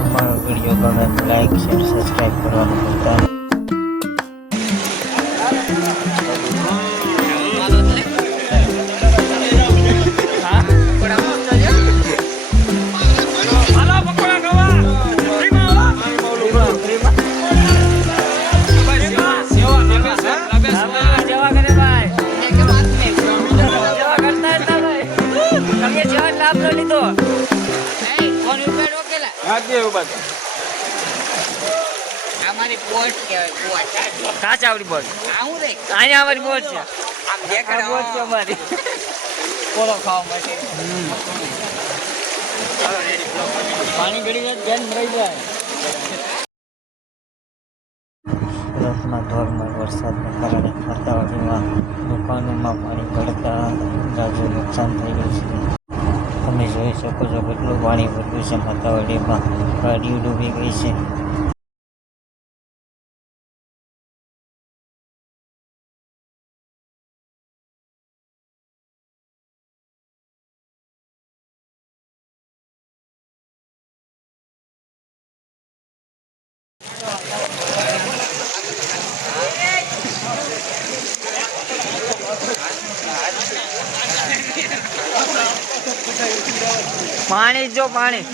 અમારો વિડીયો ગમે તો લાઈક શેર સબસ્ક્રાઈબ કરવાનું ભૂલતા નહીં. हमारी बोट क्या है बोट कहाँ से हमारी बोट? आऊं रे અહીંયા हमारी बोट છે. हम देख रहे बोट છે हमारी. पोलो खाओ मत પાણી ગળી જાય ધ્યાન રહી જાય. સુરતમાં ધોધમાર વરસાદને કારણે ખાતાવાડીમાં દુકાનોમાં પાણી ભરતા જાજુ નુકસાન થઈ ગયું છે. તમે જોઈ શકો છો કેટલું પાણી ભર્યું છે ખાતાવાડીમાં. ગાડીઓ ડૂબી ગઈ છે. પાણી જો પાણી